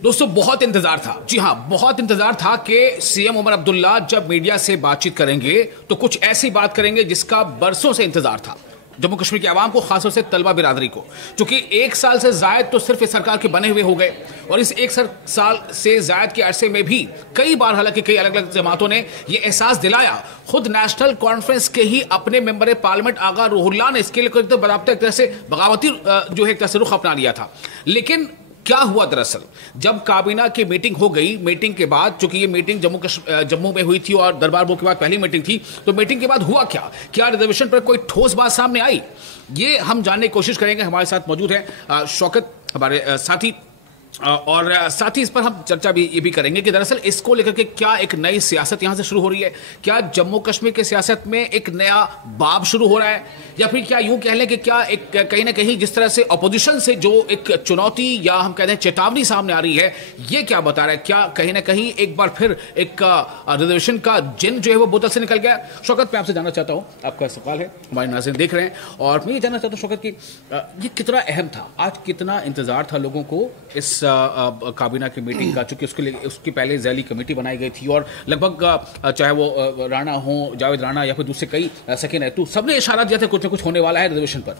दोस्तों बहुत इंतजार था, जी हां बहुत इंतजार था कि सीएम उमर अब्दुल्ला जब मीडिया से बातचीत करेंगे तो कुछ ऐसी बात करेंगे जिसका बरसों से इंतजार था जम्मू कश्मीर की आवाम को, खासतौर से तलबा बिरादरी को, क्योंकि एक साल से जायद तो सिर्फ इस सरकार के बने हुए हो गए और इस एक साल से जायद के अरसे में भी कई बार हालांकि कई अलग अलग जमातों ने यह एहसास दिलाया। खुद नेशनल कॉन्फ्रेंस के ही अपने मेंबर पार्लियामेंट आगा रूहुल्लाह ने इसके लिए बराबर एक तरह से बगावती जो है एक तरह से रुख अपना लिया था। लेकिन क्या हुआ दरअसल, जब काबीना की मीटिंग हो गई, मीटिंग के बाद चूंकि ये मीटिंग जम्मू में हुई थी और दरबार मुल्क के बाद पहली मीटिंग थी, तो मीटिंग के बाद हुआ क्या रिजर्वेशन पर कोई ठोस बात सामने आई, ये हम जानने की कोशिश करेंगे। हमारे साथ मौजूद है शौकत हमारे साथी, और साथ ही इस पर हम चर्चा भी ये भी करेंगे कि दरअसल इसको लेकर के क्या एक नई सियासत यहां से शुरू हो रही है, क्या जम्मू कश्मीर की सियासत में एक नया बाब शुरू हो रहा है, या फिर क्या यूं कह लें कि क्या एक कहीं ना कहीं जिस तरह से अपोजिशन से जो एक चुनौती या हम कहते हैं चेतावनी सामने आ रही है, ये क्या बता रहा है, क्या कहीं ना कहीं एक बार फिर एक रिजर्वेशन का जिन जो है वो बोतल से निकल गया। शौकत, मैं आपसे जानना चाहता हूं, आपका सवाल है, हमारे नाज़रीन देख रहे हैं, और मैं ये जानना चाहता हूं शौकत की ये कितना अहम था, आज कितना इंतजार था लोगों को इस काबीना की मीटिंग का, चूंकि उसके लिए उसकी पहले जैली कमेटी बनाई गई थी और लगभग चाहे वो राणा हो, जावेद राणा या फिर दूसरे कई सकीन है, तो सबने इशारा दिया था कुछ ना कुछ होने वाला है रिजर्वेशन पर।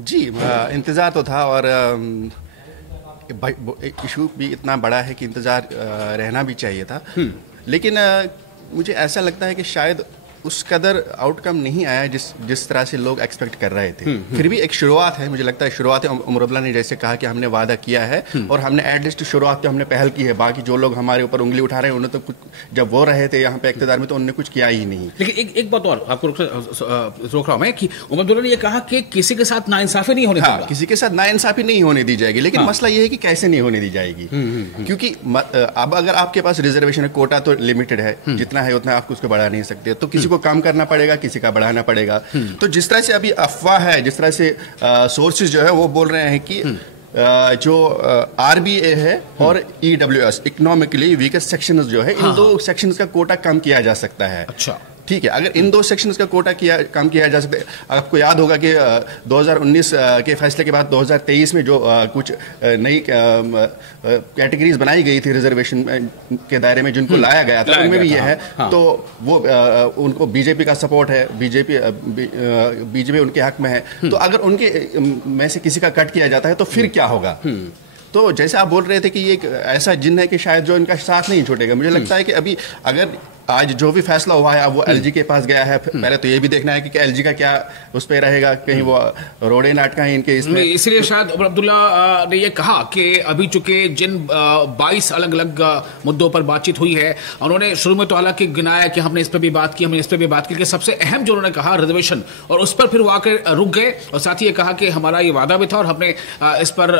जी इंतज़ार तो था और इशू भी इतना बड़ा है कि इंतज़ार रहना भी चाहिए था, लेकिन मुझे ऐसा लगता है कि शायद उस कदर आउटकम नहीं आया जिस तरह से लोग एक्सपेक्ट कर रहे थे। फिर भी एक शुरुआत है, मुझे लगता है शुरुआत है। उमर अब्दुल्ला ने जैसे कहा कि हमने वादा किया है और हमने एटलीस्ट शुरुआत तो हमने पहल की है, बाकी जो लोग हमारे ऊपर उंगली उठा रहे हैं उन्हें तो कुछ, जब वो रहे थे यहाँ पे इक़्तिदार में तो उन्होंने कुछ किया ही नहीं। लेकिन एक बात और आपको रोक रहा हूँ मैं कि उमर अब्दुल्ला ने यह कहा कि किसी के साथ नाइंसाफी नहीं होने देगा, किसी के साथ नाइंसाफी नहीं होने दी जाएगी, लेकिन मसला यह है कि कैसे नहीं होने दी जाएगी, क्योंकि अब अगर आपके पास रिजर्वेशन है, कोटा तो लिमिटेड है, जितना है उतना आप उसको बढ़ा नहीं सकते, तो किसी को काम करना पड़ेगा, किसी का बढ़ाना पड़ेगा। तो जिस तरह से अभी अफवाह है, जिस तरह से सोर्सेज जो है वो बोल रहे हैं कि जो आरबीए है और ईडब्ल्यूएस इकोनॉमिकली वीकेस्ट सेक्शंस जो है, इन दो सेक्शंस का कोटा कम किया जा सकता है। अच्छा, ठीक है, अगर इन दो सेक्शंस का कोटा कम किया जा सकता है। आपको याद होगा कि 2019 के फैसले के बाद 2023 में जो कुछ नई कैटेगरीज बनाई गई थी रिजर्वेशन के दायरे में, जिनको लाया गया था, उनमें भी ये है। तो वो उनको बीजेपी का सपोर्ट है, बीजेपी उनके हक में है। तो अगर उनके में से किसी का कट किया जाता है तो फिर क्या होगा? तो जैसे आप बोल रहे थे कि ये एक ऐसा जिन है कि शायद जो इनका साथ नहीं छूटेगा, मुझे लगता है कि अभी अगर आज जो भी फैसला हुआ है, अब वो एलजी के पास गया है, पहले तो ये भी देखना है कि एलजी का क्या उस पर रहेगा, कहीं वो रोड़े नाटका है इनके इसमें। इसलिए शायद उमर अब्दुल्ला ने ये कहा कि अभी चूंकि जिन 22 अलग अलग मुद्दों पर बातचीत हुई है, उन्होंने शुरू में तो हालांकि गिनाया कि हमने इस पर भी बात की, हमने इस पर भी बात की, कि सबसे अहम जो उन्होंने कहा रिजर्वेशन, और उस पर फिर वो आकर रुक गए, और साथ ही ये कहा कि हमारा ये वादा भी था और हमने इस पर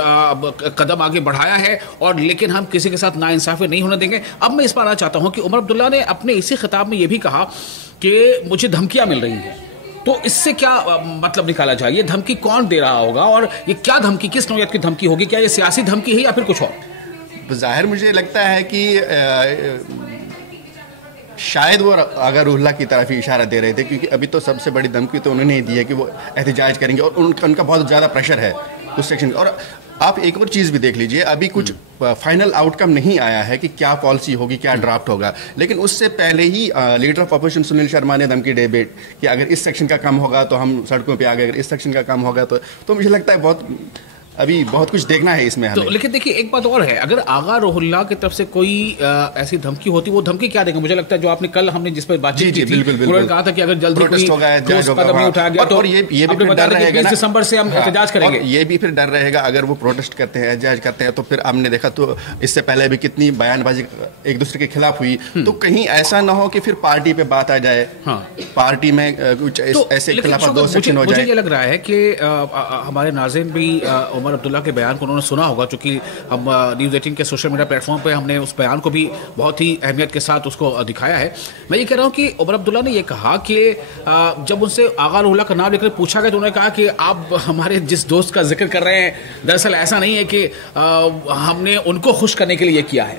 कदम आगे बढ़ाया है, और लेकिन हम किसी के साथ नाइंसाफी नहीं होने देंगे। अब मैं इस पर आना चाहता हूं कि उमर अब्दुल्ला ने अपने इसी खिताब में यह भी कहा कि मुझे धमकियां मिल रही हैं, तो इससे क्या मतलब निकाला जाए, ये धमकी कौन दे रहा होगा और ये क्या धमकी, किस नौयत की धमकी होगी, क्या ये सियासी धमकी है या फिर कुछ और? जाहिर मुझे लगता है कि शायद वो अगर रूहुल्लाह की तरफ ही इशारा दे रहे थे, क्योंकि अभी तो सबसे बड़ी धमकी तो उन्होंने ही दी है कि वो एहतजाज करेंगे, और उनका बहुत ज़्यादा प्रेशर है उस सेक्शन। और आप एक और चीज़ भी देख लीजिए, अभी कुछ फाइनल आउटकम नहीं आया है कि क्या पॉलिसी होगी, क्या ड्राफ्ट होगा, लेकिन उससे पहले ही leader of opposition Sunil Sharma ने धमकी दे कि अगर इस सेक्शन का कम होगा तो हम सड़कों पे आ गए, अगर इस सेक्शन का कम होगा तो मुझे लगता है अभी बहुत कुछ देखना है इसमें हमें। तो लेकिन देखिए एक बात और है, अगर आगा रूहुल्लाह की तरफ से कोई ऐसी धमकी होती, वो धमकी क्या देंगे? मुझे लगता है जो आपने कल हमने जिस पर बातचीत की थी, उन्होंने कहा था कि अगर जल्दी प्रोटेस्ट होगा, कदम नहीं उठाया गया तो ये भी फिर डर रहेगा 20 दिसंबर से हम एहतजाज करेंगे। ये भी फिर डर रहेगा अगर वो प्रोटेस्ट करते हैं, एहतजाज करते हैं, तो फिर हमने देखा तो इससे पहले भी कितनी बयानबाजी एक दूसरे के खिलाफ हुई, तो कहीं ऐसा ना हो कि फिर पार्टी पे बात आ जाए, पार्टी में कुछ ऐसे खिलाफ दो सेक्शन हो जाए। मुझे ये लग रहा है कि हमारे नाज़रीन भी उमर अब्दुल्ला के बयान उन्होंने सुना होगा, चूंकि हम न्यूज़ 18 के सोशल मीडिया प्लेटफॉर्म पे हमने उस बयान को भी बहुत ही अहमियत के साथ उसको दिखाया है। मैं ये कह रहा हूँ कि उमर अब्दुल्ला ने ये कहा कि जब उनसे आगा रूहुल्लाह का नाम लेकर पूछा गया तो उन्होंने कहा कि आप हमारे जिस दोस्त का जिक्र कर रहे हैं, दरअसल ऐसा नहीं है कि हमने उनको खुश करने के लिए किया है।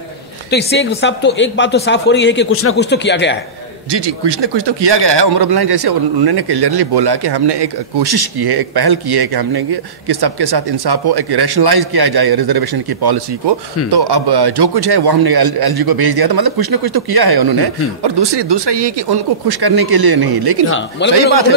तो इससे एक बात तो साफ हो रही है कि कुछ ना कुछ तो किया गया है। जी जी, कुछ ना कुछ तो किया गया है। उमर अब्दुल्ला जैसे उन्होंने क्लियरली बोला कि हमने एक कोशिश की है, एक पहल की है कि हमने कि सबके साथ इंसाफ हो, एक रैशनलाइज किया जाए रिजर्वेशन की पॉलिसी को। तो अब जो कुछ है वो हमने एलजी को भेज दिया। तो मतलब कुछ ना कुछ तो किया है उन्होंने। और दूसरा ये कि उनको खुश करने के लिए नहीं, लेकिन सही बात है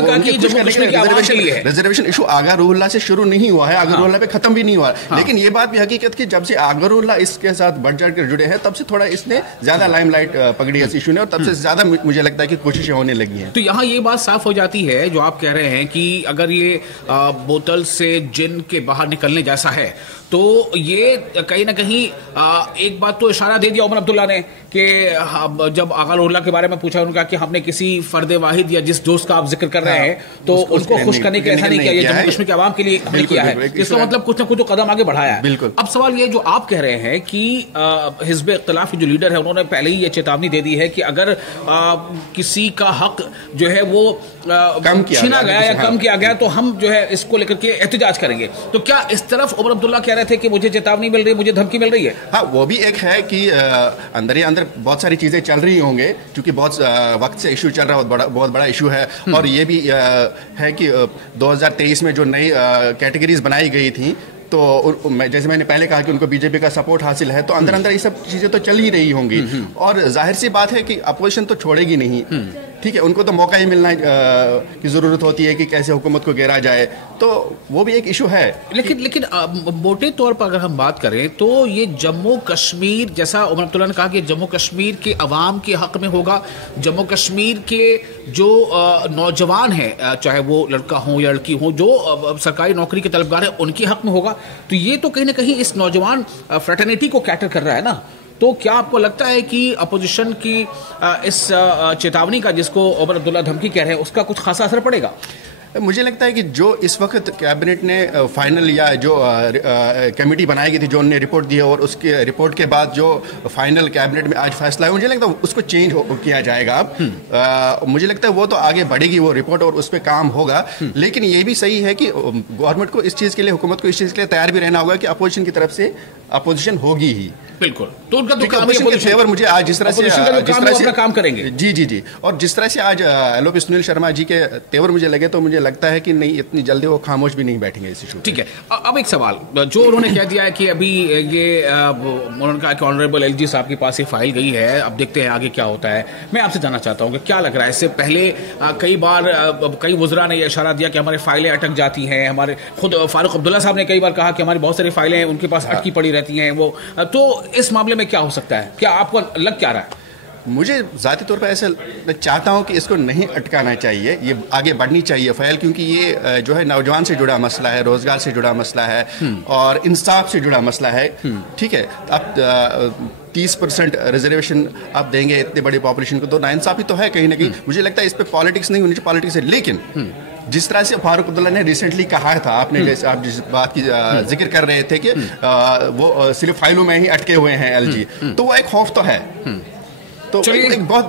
रिजर्वेशन इशू आगा रूहुल्लाह से शुरू नहीं हुआ है, आगा रूहुल्लाह पे खत्म भी नहीं हुआ। लेकिन ये बात भी हकीकत की जब से आगा रूहुल्लाह इसके साथ बढ़ चढ़ कर जुड़े हैं तब से थोड़ा इसने ज्यादा लाइमलाइट पकड़ी है इस इशू ने, और तब से ज्यादा मुझे लगता है कि कोशिशें होने लगी हैं। तो यहाँ ये बात साफ हो जाती है जो आप कह रहे हैं कि अगर ये बोतल से जिन के बाहर निकलने जैसा है तो ये कहीं ना कहीं एक बात तो इशारा दे दिया उमर अब्दुल्ला ने कि जब आगा रूहुल्लाह के बारे में पूछा उनका कि हमने किसी फर्द वाहिद या जिस दोस्त का आप जिक्र कर रहे हैं तो उनको खुश करने के लिए ऐसा नहीं किया, जम्मू कश्मीर के आवाम के लिए हमने किया है। इसका मतलब कुछ ना कुछ तो कदम आगे बढ़ाया है। अब सवाल ये जो आप कह रहे हैं कि हिज़्ब इख्तिलाफ के जो लीडर है उन्होंने पहले ही ये चेतावनी दे दी है कि अगर किसी का हक जो है वो छीना गया या कम किया गया तो हम जो है इसको लेकर के एहतजाज करेंगे। तो क्या इस तरफ उमर अब्दुल्ला कह रहे थे कि मुझे चेतावनी मिल रही है, मुझे धमकी मिल रही है? हाँ, वो भी एक है कि अंदर ही अंदर बहुत सारी चीजें चल रही होंगे क्योंकि बहुत वक्त से इशू चल रहा है, बहुत बड़ा इशू है। और ये भी है कि 2023 में जो नई कैटेगरीज बनाई गई थी तो जैसे मैंने पहले कहा कि उनको बीजेपी का सपोर्ट हासिल है, तो अंदर अंदर ये सब चीजें तो चल ही रही होंगी। और जाहिर सी बात है कि अपोजिशन तो छोड़ेगी नहीं, ठीक है, उनको तो मौका ही मिलना की जरूरत होती है कि कैसे हुकूमत को घेरा जाए, तो वो भी एक इशू है। लेकिन मोटे तौर पर अगर हम बात करें तो ये जम्मू कश्मीर, जैसा उमर अब्दुल्ला ने कहा कि जम्मू कश्मीर के अवाम के हक में होगा, जम्मू कश्मीर के जो नौजवान हैं, चाहे वो लड़का हो या लड़की हो, जो सरकारी नौकरी के तलबगार हैं, उनके हक में होगा। तो ये तो कहीं ना कहीं इस नौजवान फ्रेटर्निटी को कैटर कर रहा है ना। तो क्या आपको लगता है कि अपोजिशन की इस चेतावनी का, जिसको उमर अब्दुल्ला धमकी कह रहे हैं, उसका कुछ खासा असर पड़ेगा? मुझे लगता है कि जो इस वक्त कैबिनेट ने फाइनल या जो कमेटी बनाई गई थी, जो उन्होंने रिपोर्ट दी है, और उसके रिपोर्ट के बाद जो फाइनल कैबिनेट में आज फैसला है, मुझे लगता है उसको चेंज किया जाएगा। अब मुझे लगता है वो तो आगे बढ़ेगी वो रिपोर्ट और उस पर काम होगा। लेकिन ये भी सही है कि गवर्नमेंट को इस चीज़ के लिए, हुकूमत को इस चीज़ के लिए तैयार भी रहना होगा कि अपोजिशन की तरफ से अपोजिशन होगी ही। बिल्कुल, तो उनका तो काम है फेवर। मुझे आज जिस तरह से काम करेंगे, जी, और जिस तरह से आज एलओपी सुनील शर्मा जी के तेवर मुझे लगे, तो मुझे लगता है कि नहीं, इतनी जल्दी वो खामोश भी नहीं बैठेंगे इस इशू। ठीक है, अब एक सवाल जो उन्होंने कह दिया है कि अभी ये उन्होंने कहा कि ऑनरेबल एलजी साहब के पास ये फाइल गई है, अब देखते हैं आगे क्या होता है। मैं आपसे जानना चाहता हूँ कि क्या लग रहा है, इससे पहले कई बार कई वुज़रा ने यह इशारा दिया कि हमारी फाइलें अटक जाती हैं, हमारे खुद फारूक अब्दुल्ला साहब ने कई बार कहा कि हमारी बहुत सारी फाइलें उनके पास अटकी पड़ी रहती हैं। वो तो इस मामले में क्या हो सकता है, क्या आपको लग क्या रहा है? मुझे ज़ाती तौर पर ऐसा मैं चाहता हूं कि इसको नहीं अटकाना चाहिए, ये आगे बढ़नी चाहिए फाइल, क्योंकि ये जो है नौजवान से जुड़ा मसला है, रोज़गार से जुड़ा मसला है और इंसाफ से जुड़ा मसला है। ठीक है, अब 30% रिजर्वेशन आप देंगे इतनी बड़ी पॉपुलेशन को, तो नाइंसाफी तो है कहीं ना कहीं। मुझे लगता है इस पर पॉलिटिक्स नहीं होनी चाहिए, पॉलिटिक्स है। लेकिन जिस तरह से फारूक अब्दुल्ला ने रिसेंटली कहा था, आपने जैसे आप जिस बात की जिक्र कर रहे थे कि वो सिर्फ फाइलों में ही अटके हुए हैं एलजी, तो वो एक खौफ तो है। तो एक बहुत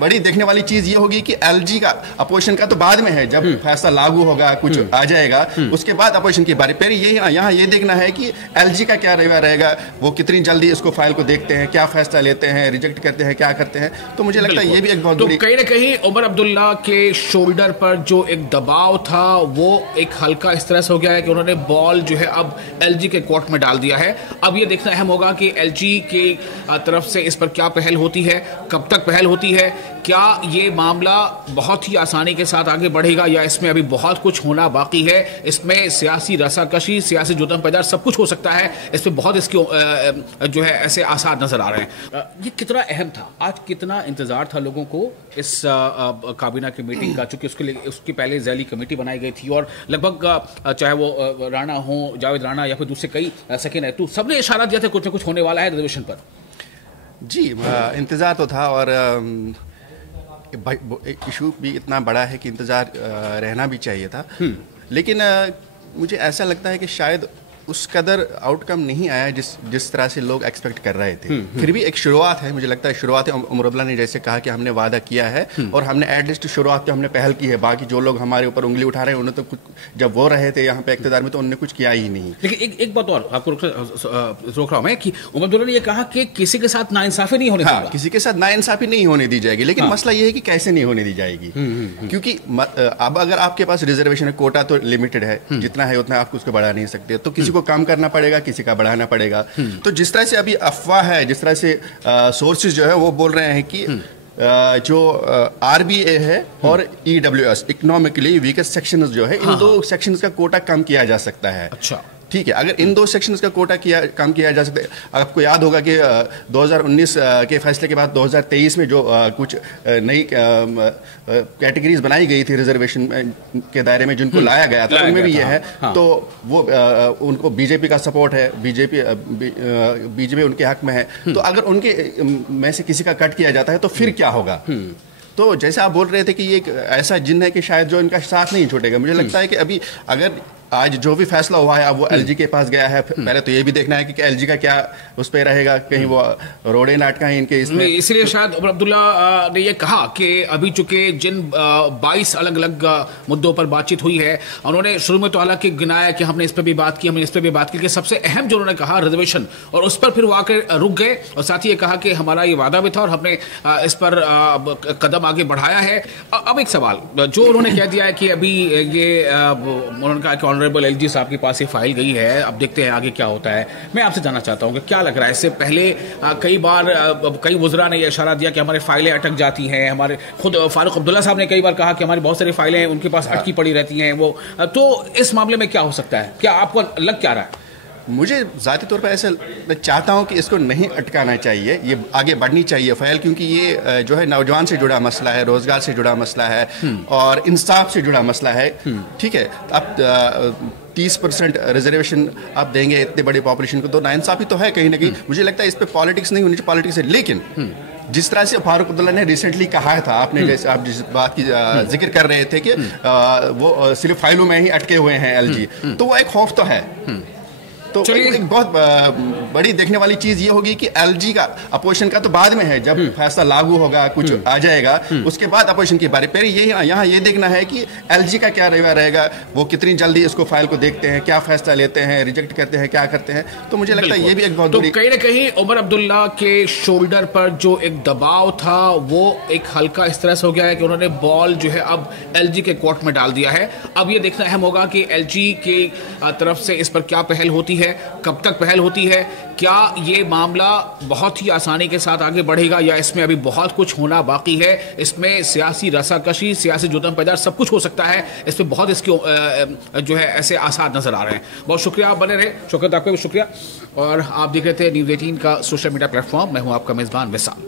बड़ी देखने वाली चीज ये होगी कि एलजी का अपोजिशन का तो बाद में है, जब फैसला लागू होगा, कुछ आ जाएगा, उसके बाद अपोजिशन की बारी। पहले यहाँ ये देखना है कि एलजी का क्या रवैया रहेगा, वो कितनी जल्दी इसको फाइल को देखते हैं, क्या फैसला लेते हैं, रिजेक्ट करते हैं, क्या करते हैं। तो मुझे लगता है ये भी एक बहुत बड़ी, कहीं ना कहीं उमर अब्दुल्ला के शोल्डर पर जो एक दबाव था वो एक हल्का इस तरह से हो गया है कि उन्होंने बॉल जो है अब एलजी के कोर्ट में डाल दिया है। अब ये देखना अहम होगा कि एलजी की तरफ से इस पर क्या पहल होती है, कब तक पहल होती है, क्या ये मामला बहुत ही आसानी के साथ आगे बढ़ेगा या इसमें अभी बहुत कुछ होना बाकी है। इसमें सियासी रसाकशी, सियासी जुतम पैदार सब कुछ हो सकता है। इसमें बहुत इसके जो है ऐसे आसार नजर आ रहे हैं। ये कितना अहम था, आज कितना इंतजार था लोगों को इस काबीना की मीटिंग का, चूंकि उसके पहले ज़ैली कमेटी बनाई गई थी और लगभग चाहे वो राणा हो, जावेद राणा या फिर दूसरे कई सकीन है, तो सबने इशारा दिया था कुछ न कुछ होने वाला है रिजर्वेशन पर। जी, इंतज़ार तो था और इशू भी इतना बड़ा है कि इंतज़ार रहना भी चाहिए था। लेकिन मुझे ऐसा लगता है कि शायद उस कदर आउटकम नहीं आया जिस तरह से लोग एक्सपेक्ट कर रहे थे। फिर भी एक शुरुआत है, मुझे लगता है शुरुआत है। उमर अब्दुल्ला ने जैसे कहा कि हमने वादा किया है और हमने एटलीस्ट शुरुआत तो हमने पहल की है। बाकी जो लोग हमारे ऊपर उंगली उठा रहे हैं उन्होंने तो कुछ, जब वो रहे थे यहाँ पे इक़्तिदार में, तो उन्होंने कुछ किया ही नहीं। लेकिन एक बात और आपको रोक रहा हूं मैं कि उमर अब्दुल्ला ने ये कहा कि किसी के साथ नाइंसाफी नहीं होने दी जाएगी। किसी के साथ नाइंसाफी नहीं होने दी जाएगी, लेकिन मसला ये है कि कैसे नहीं होने दी जाएगी। क्योंकि अब अगर आपके पास रिजर्वेशन है, कोटा तो लिमिटेड है, जितना है उतना आप उसको बढ़ा नहीं सकते, तो किसी को कम करना पड़ेगा, किसी का बढ़ाना पड़ेगा। तो जिस तरह से अभी अफवाह है, जिस तरह से सोर्सेज जो है वो बोल रहे हैं कि जो आरबीए है और ईडब्ल्यूएस, इकोनॉमिकली वीकेस्ट सेक्शंस जो है, इन दो सेक्शंस का कोटा कम किया जा सकता है। अच्छा, ठीक है, अगर इन दो सेक्शंस का कोटा कम किया जा सकता है। आपको याद होगा कि 2019 के फैसले के बाद 2023 में जो कुछ नई कैटेगरीज बनाई गई थी रिजर्वेशन के दायरे में, जिनको लाया गया था, उनमें भी ये है। तो वो उनको बीजेपी का सपोर्ट है, बीजेपी उनके हक में है। तो अगर उनके में से किसी का कट किया जाता है तो फिर क्या होगा? तो जैसे आप बोल रहे थे कि ये एक ऐसा जिन है कि शायद जो इनका साथ नहीं छूटेगा। मुझे लगता है कि अभी अगर आज जो भी फैसला हुआ है, अब वो एलजी के पास गया है, पहले तो ये भी देखना है कि एलजी का क्या उस पर रहेगा, कहीं वो रोड़े नाटका है इनके इसमें। इसलिए शायद उमर अब्दुल्ला ने ये कहा कि अभी चूंकि जिन 22 अलग अलग मुद्दों पर बातचीत हुई है, उन्होंने शुरू में तो हालांकि गिनाया कि हमने इस पर भी बात की, हमने इस पर भी बात की, कि सबसे अहम जो उन्होंने कहा रिजर्वेशन, और उस पर फिर वो आकर रुक गए। और साथ ही ये कहा कि हमारा ये वादा भी था और हमने इस पर कदम आगे बढ़ाया है। अब एक सवाल जो उन्होंने कह दिया है कि अभी ये उन्होंने कहा कि ऑनरेबल एलजी साहब के पास ये फाइल गई है, अब देखते हैं आगे क्या होता है। मैं आपसे जानना चाहता हूं कि क्या लग रहा है, इससे पहले कई बार कई वज़रा ने यह इशारा दिया कि हमारी फाइलें अटक जाती हैं। हमारे खुद फारूक अब्दुल्ला साहब ने कई बार कहा कि हमारी बहुत सारी फाइलें उनके पास अटकी पड़ी रहती हैं। वो तो इस मामले में क्या हो सकता है, क्या आपको लग क्या रहा है? मुझे ज़ाती तौर पर ऐसा मैं चाहता हूं कि इसको नहीं अटकाना चाहिए, ये आगे बढ़नी चाहिए फाइल, क्योंकि ये जो है नौजवान से जुड़ा मसला है, रोज़गार से जुड़ा मसला है और इंसाफ से जुड़ा मसला है। ठीक है, अब 30% रिजर्वेशन आप देंगे इतनी बड़ी पॉपुलेशन को, तो नाइंसाफी तो है कहीं ना कहीं। मुझे लगता है इस पर पॉलिटिक्स नहीं होनी चाहिए, पॉलिटिक्स है। लेकिन जिस तरह से फारूक अब्दुल्ला ने रिसेंटली कहा था, आपने जैसे आप जिस बात की जिक्र कर रहे थे कि वो सिर्फ फाइलों में ही अटके हुए हैं एलजी, तो वो एक खौफ तो है। तो एक बहुत बड़ी देखने वाली चीज ये होगी कि एलजी का अपोजिशन का तो बाद में है, जब फैसला लागू होगा, कुछ आ जाएगा, उसके बाद अपोजिशन की बारी। पर यहाँ ये देखना है कि एलजी का क्या रवैया रहेगा, वो कितनी जल्दी इसको फाइल को देखते हैं, क्या फैसला लेते हैं, रिजेक्ट करते हैं, क्या करते हैं। तो मुझे लगता है ये भी एक बहुत तो कहीं ना कहीं उमर अब्दुल्ला के शोल्डर पर जो एक दबाव था वो एक हल्का इस तरह से हो गया है कि उन्होंने बॉल जो है अब एलजी के कोर्ट में डाल दिया है। अब ये देखना अहम होगा कि एलजी के तरफ से इस पर क्या पहल होती है, कब तक पहल होती है, क्या ये मामला बहुत ही आसानी के साथ आगे बढ़ेगा या इसमें अभी बहुत कुछ होना बाकी है। इसमें सियासी रसाकशी, सियासी जुदम पैदार सब कुछ हो सकता है। इसमें बहुत इसके जो है ऐसे आसार नजर आ रहे हैं। बहुत शुक्रिया, आप बने रहे। शुक्रिया, आपका भी शुक्रिया। और आप देख रहे थे न्यूज़ 18 का सोशल मीडिया प्लेटफॉर्म। मैं हूं आपका मेजबान विशाल।